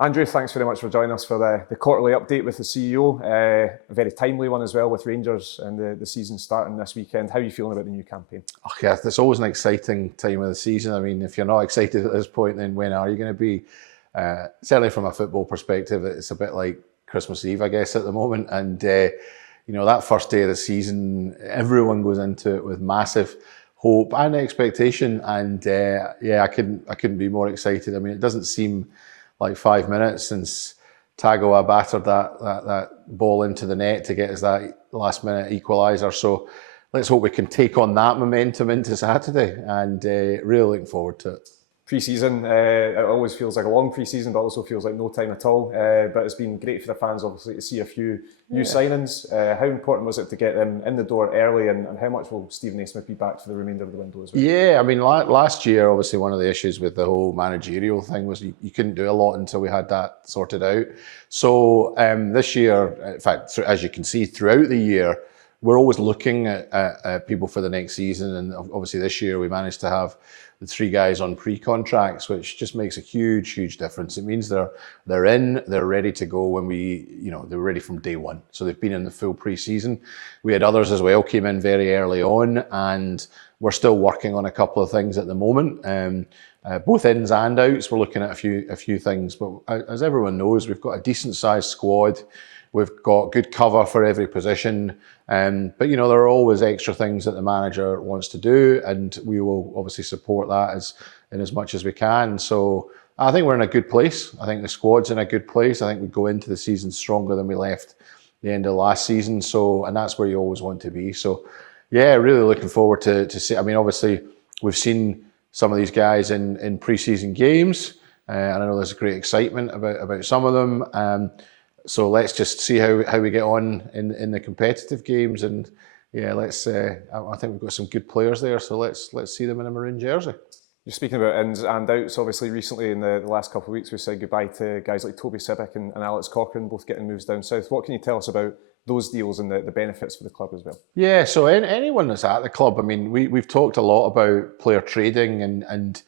Andrew, thanks very much for joining us for the quarterly update with the CEO. A very timely one as well with Rangers and the season starting this weekend. How are you feeling about the new campaign? Yeah, it's always an exciting time of the season. I mean, if you're not excited at this point, then when are you going to be? Certainly from a football perspective, it's a bit like Christmas Eve, I guess, at the moment. And, that first day of the season, everyone goes into it with massive hope and expectation. And I couldn't be more excited. I mean, it doesn't seem like 5 minutes since Tagoa battered that ball into the net to get us that last minute equaliser. So let's hope we can take on that momentum into Saturday, and really looking forward to it. Pre-season, it always feels like a long pre-season, but also feels like no time at all. But it's been great for the fans, obviously, to see a few new signings. How important was it to get them in the door early, and how much will Stephen Naismith be back for the remainder of the window as well? Yeah, I mean, last year, obviously, one of the issues with the whole managerial thing was you couldn't do a lot until we had that sorted out. So this year, in fact, as you can see throughout the year, we're always looking at people for the next season, and obviously this year we managed to have the 3 guys on pre-contracts, which just makes a huge difference. It means they're in, they're ready to go when they're ready from day one. So they've been in the full pre-season. We had others as well came in very early on, and we're still working on a couple of things at the moment. Both ins and outs, we're looking at a few things. But as everyone knows, we've got a decent sized squad. We've got good cover for every position. But there are always extra things that the manager wants to do, and we will obviously support that in as much as we can. So I think we're in a good place. I think the squad's in a good place. I think we go into the season stronger than we left the end of last season. So, and that's where you always want to be. So yeah, really looking forward to see. I mean, obviously we've seen some of these guys in pre-season games, and I know there's great excitement about some of them. So let's just see how we get on in the competitive games, and yeah, let's. I think we've got some good players there, so let's see them in a maroon jersey. You're speaking about ins and outs. Obviously, recently in the last couple of weeks, we've said goodbye to guys like Toby Sibbick and Alex Cochrane, both getting moves down south. What can you tell us about those deals and the benefits for the club as well? Yeah, so anyone that's at the club, I mean, we've talked a lot about player trading, and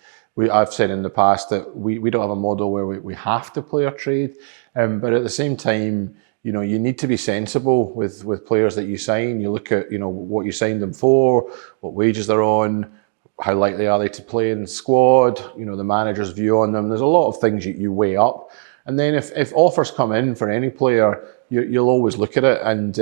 I've said in the past that we don't have a model where we have to player trade. But at the same time, you need to be sensible with players that you sign. You look at, what you signed them for, what wages they're on, how likely are they to play in the squad, the manager's view on them. There's a lot of things you weigh up. And then if offers come in for any player, you'll always look at it. And,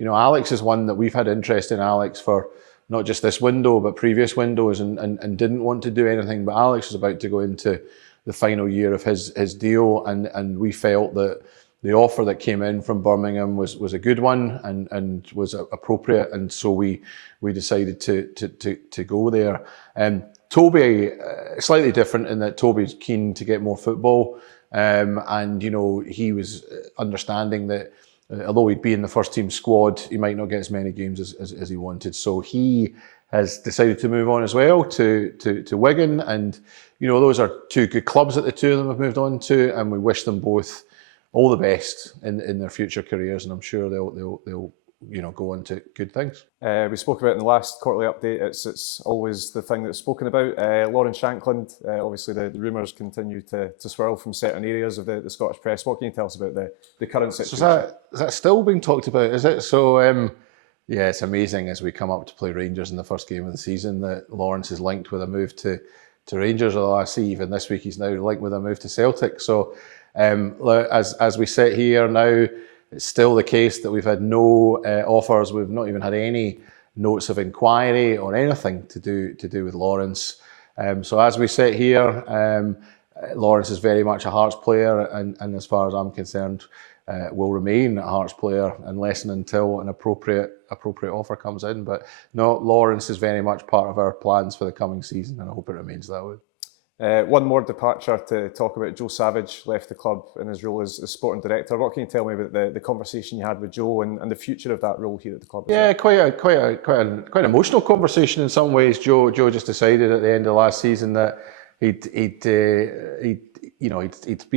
Alex is one that we've had interest in Alex for not just this window, but previous windows, and didn't want to do anything. But Alex is about to go into the final year of his deal, and we felt that the offer that came in from Birmingham was a good one and was appropriate, and so we decided to go there. Toby, slightly different in that Toby's keen to get more football, and he was understanding that although he'd be in the first team squad, he might not get as many games as he wanted. So he has decided to move on as well to Wigan, and those are 2 good clubs that the 2 of them have moved on to, and we wish them both all the best in their future careers, and I'm sure they'll go on to good things. We spoke about in the last quarterly update. It's always the thing that's spoken about. Lawrence Shankland. Obviously, the rumours continue to swirl from certain areas of the Scottish press. What can you tell us about the current situation? So is that still being talked about? Is it? So yeah, it's amazing as we come up to play Rangers in the first game of the season that Lawrence is linked with a move to Rangers. Although I see even this week he's now linked with a move to Celtic. So as we sit here now, it's still the case that we've had no offers. We've not even had any notes of inquiry or anything to do with Lawrence. So as we sit here, Lawrence is very much a Hearts player, and as far as I'm concerned, will remain a Hearts player unless and until an appropriate offer comes in. But no, Lawrence is very much part of our plans for the coming season, and I hope it remains that way. One more departure to talk about. Joe Savage left the club in his role as sporting director. What can you tell me about the conversation you had with Joe and the future of that role here at the club? Yeah, quite an emotional conversation in some ways. Joe just decided at the end of last season that he'd been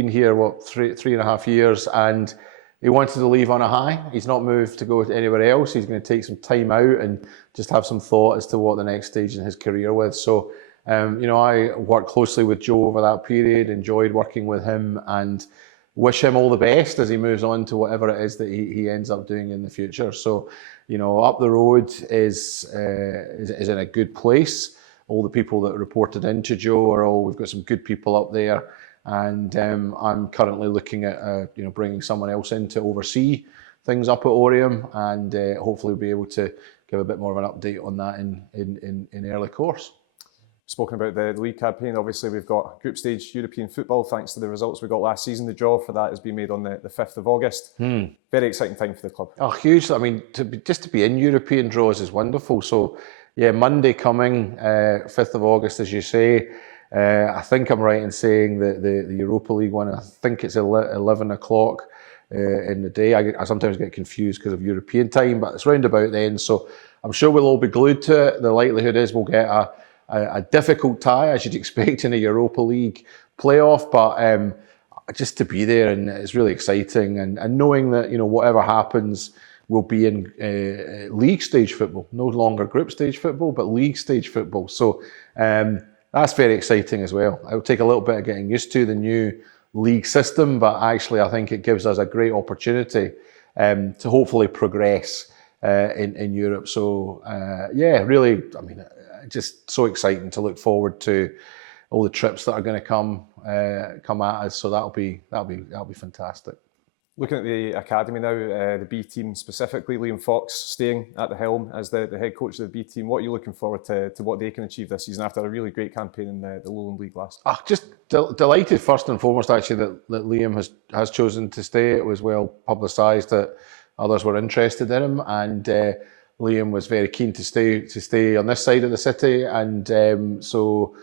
here 3.5 years, and he wanted to leave on a high. He's not moved to go anywhere else. He's going to take some time out and just have some thought as to what the next stage in his career was. So I worked closely with Joe over that period, enjoyed working with him, and wish him all the best as he moves on to whatever it is that he ends up doing in the future. So, up the road is in a good place. All the people that reported into Joe we've got some good people up there. And I'm currently looking at bringing someone else in to oversee things up at Oriam, and hopefully we'll be able to give a bit more of an update on that in early course. Spoken about the league campaign, obviously we've got group stage European football thanks to the results we got last season. The draw for that has been made on the 5th of August. Very exciting time for the club. Oh, huge. I mean, to be in European draws is wonderful. So, yeah, Monday coming, 5th of August, as you say. I think I'm right in saying that the Europa League one, I think it's 11 o'clock in the day. I sometimes get confused because of European time, but it's round about then. So I'm sure we'll all be glued to it. The likelihood is we'll get a difficult tie, as you'd expect in a Europa League playoff, but just to be there, and it's really exciting, and knowing that whatever happens, we'll be in league stage football, no longer group stage football, but league stage football. So that's very exciting as well. It'll take a little bit of getting used to the new league system, but actually I think it gives us a great opportunity to hopefully progress in Europe. So really, I mean, just so exciting to look forward to all the trips that are going to come at us. So that'll be fantastic. Looking at the academy now, the B team specifically, Liam Fox staying at the helm as the head coach of the B team. What are you looking forward to what they can achieve this season after a really great campaign in the Lowland League last? Just delighted first and foremost actually that Liam has chosen to stay. It was well publicised that others were interested in him, and Liam was very keen to stay on this side of the city, and so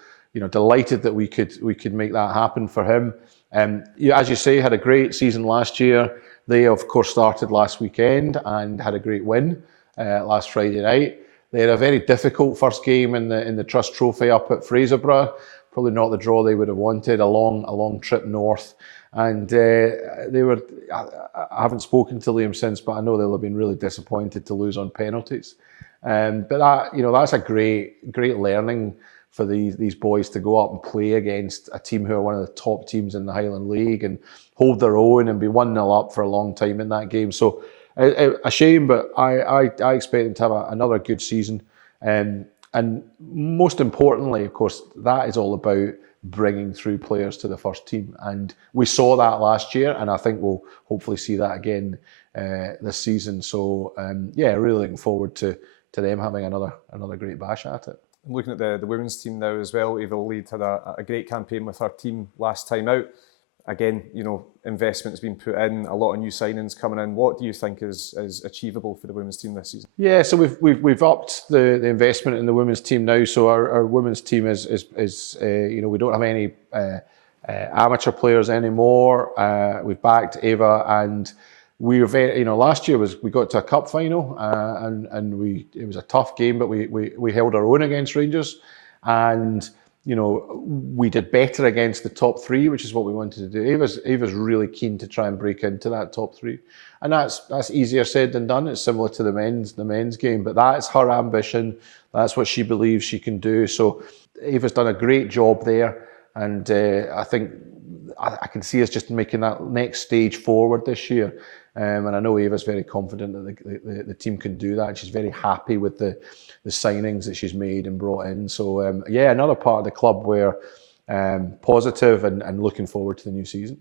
delighted that we could make that happen for him. As you say, had a great season last year. They of course started last weekend and had a great win last Friday night. They had a very difficult first game in the Trust Trophy up at Fraserburgh. Probably not the draw they would have wanted. A long trip north, and they were. I haven't spoken to Liam since, but I know they'll have been really disappointed to lose on penalties. But that's a great learning for these boys to go up and play against a team who are one of the top teams in the Highland League and hold their own and be 1-0 up for a long time in that game. So a shame, but I expect them to have another good season. And most importantly, of course, that is all about bringing through players to the first team. And we saw that last year, and I think we'll hopefully see that again this season. So really looking forward to them having another great bash at it. Looking at the women's team now as well, Eva Lead had a great campaign with her team last time out. Again, investment's been put in, a lot of new signings coming in. What do you think is achievable for the women's team this season? Yeah, so we've upped the investment in the women's team now. So our women's team is we don't have any amateur players anymore. We've backed Eva, and we're very, last year we got to a cup final, and it was a tough game, but we held our own against Rangers, and we did better against the top three, which is what we wanted to do. Eva's really keen to try and break into that top three, and that's easier said than done. It's similar to the men's game, but that's her ambition. That's what she believes she can do. So Eva's done a great job there, and I think I can see us just making that next stage forward this year. And I know Eva's very confident that the team can do that. She's very happy with the signings that she's made and brought in. So another part of the club where positive and looking forward to the new season.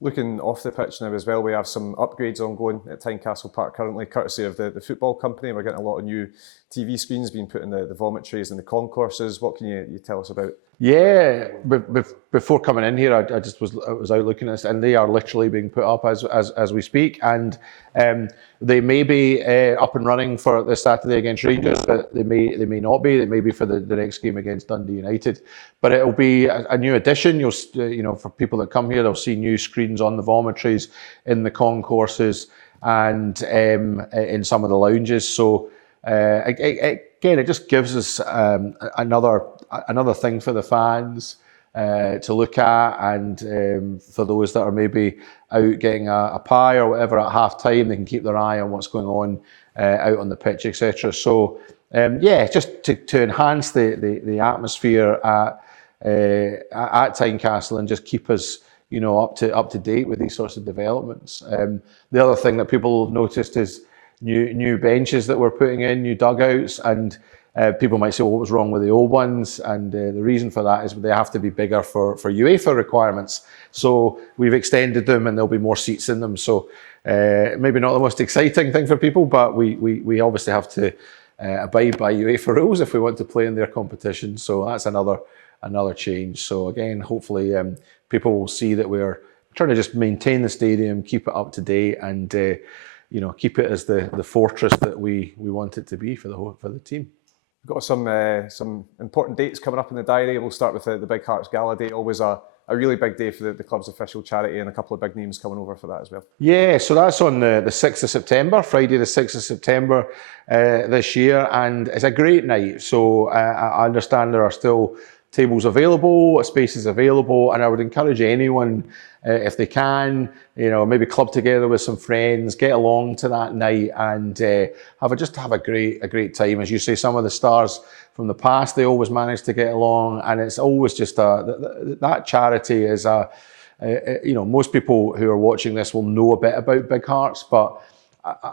Looking off the pitch now as well, we have some upgrades ongoing at Tynecastle Park currently, courtesy of the football company. We're getting a lot of new TV screens being put in the vomitories and the concourses. What can you tell us about? Yeah, before coming in here, I just was out looking at this, and they are literally being put up as we speak, and they may be up and running for this Saturday against Rangers, but they may not be. They may be for the next game against Dundee United, but it'll be a new addition. You'll for people that come here, they'll see new screens on the vomitories, in the concourses, and in some of the lounges. So again, it just gives us another thing for the fans to look at, and for those that are maybe out getting a pie or whatever at half time, they can keep their eye on what's going on out on the pitch, etc. So yeah, just to enhance the atmosphere at Tynecastle and just keep us, you know, up to date with these sorts of developments. The other thing that people noticed is new benches that we're putting in, new dugouts, and people might say, well, what was wrong with the old ones? And the reason for that is they have to be bigger for UEFA requirements. So we've extended them and there'll be more seats in them. So maybe not the most exciting thing for people, but we obviously have to abide by UEFA rules if we want to play in their competition. So that's another change. So again, hopefully people will see that we're trying to just maintain the stadium, keep it up to date, and you know, keep it as the fortress that we want it to be for the team. We've got some important dates coming up in the diary. We'll start with the Big Hearts Gala Day. Always a really big day for the club's official charity, and a couple of big names coming over for that as well. Yeah, so that's on the 6th of September, Friday the 6th of September this year, and it's a great night. So I understand there are still tables available, spaces available, and I would encourage anyone, if they can, you know, maybe club together with some friends, get along to that night, and have a great time. As you say, some of the stars from the past, they always manage to get along, and it's always just that charity is you know, most people who are watching this will know a bit about Big Hearts, but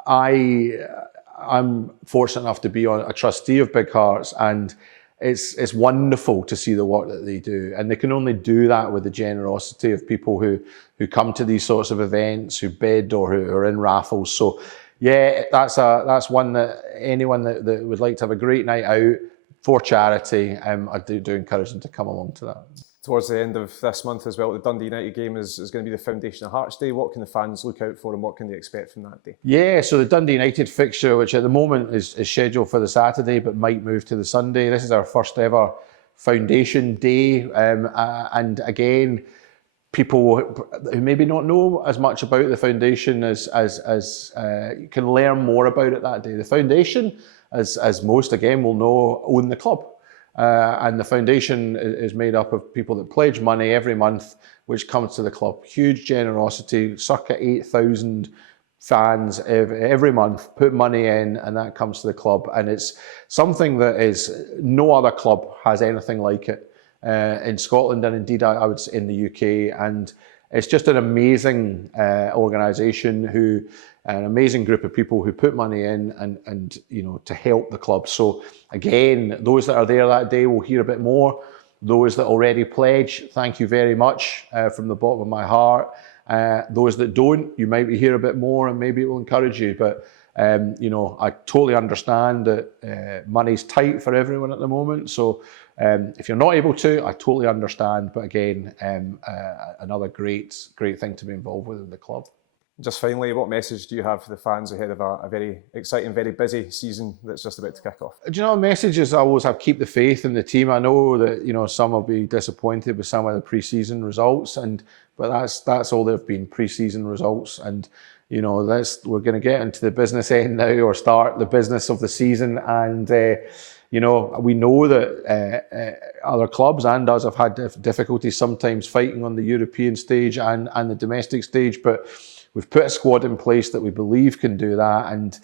I'm fortunate enough to be a trustee of Big Hearts, and it's wonderful to see the work that they do, and they can only do that with the generosity of people who come to these sorts of events, who bid or who are in raffles. So yeah, that's one that anyone that would like to have a great night out for charity, I do encourage them to come along to that. Towards the end of this month as well, the Dundee United game is going to be the Foundation of Hearts Day. What can the fans look out for, and what can they expect from that day? Yeah, so the Dundee United fixture, which at the moment is scheduled for the Saturday but might move to the Sunday, this is our first ever Foundation Day, and again, people who maybe not know as much about the Foundation as can learn more about it that day. The Foundation, as most again will know, own the club. And the Foundation is made up of people that pledge money every month, which comes to the club. Huge generosity, circa 8,000 fans every month put money in, and that comes to the club. And it's something that is no other club has anything like it in Scotland, and indeed I would say in the UK. And it's just an amazing organisation an amazing group of people who put money in and you know, to help the club. So again, those that are there that day will hear a bit more. Those that already pledge, thank you very much from the bottom of my heart. Those that don't, you might hear a bit more, and maybe it will encourage you. But you know, I totally understand that money's tight for everyone at the moment. So if you're not able to, I totally understand. But again, another great thing to be involved with in the club. Just finally, what message do you have for the fans ahead of a very exciting, very busy season that's just about to kick off? Do you know, the message is I always have keep the faith in the team. I know that, you know, some will be disappointed with some of the pre-season results, but that's all they've been, pre-season results. And you know, we're going to get into the business end now, or start the business of the season. And you know, we know that other clubs and us have had difficulties sometimes fighting on the European stage and the domestic stage, but we've put a squad in place that we believe can do that, and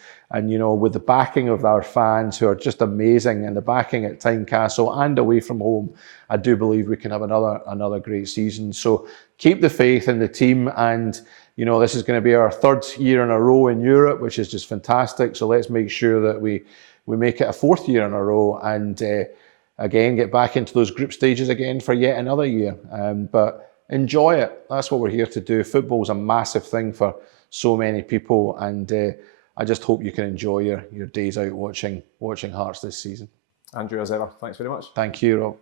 you know, with the backing of our fans who are just amazing, and the backing at Tynecastle and away from home, I do believe we can have another great season. So keep the faith in the team, and you know, this is going to be our 3rd year in a row in Europe, which is just fantastic. So let's make sure that we make it a 4th year in a row, and again get back into those group stages again for yet another year. But enjoy it. That's what we're here to do. Football's a massive thing for so many people, and I just hope you can enjoy your days out watching Hearts this season. Andrew, as ever, thanks very much. Thank you, Rob.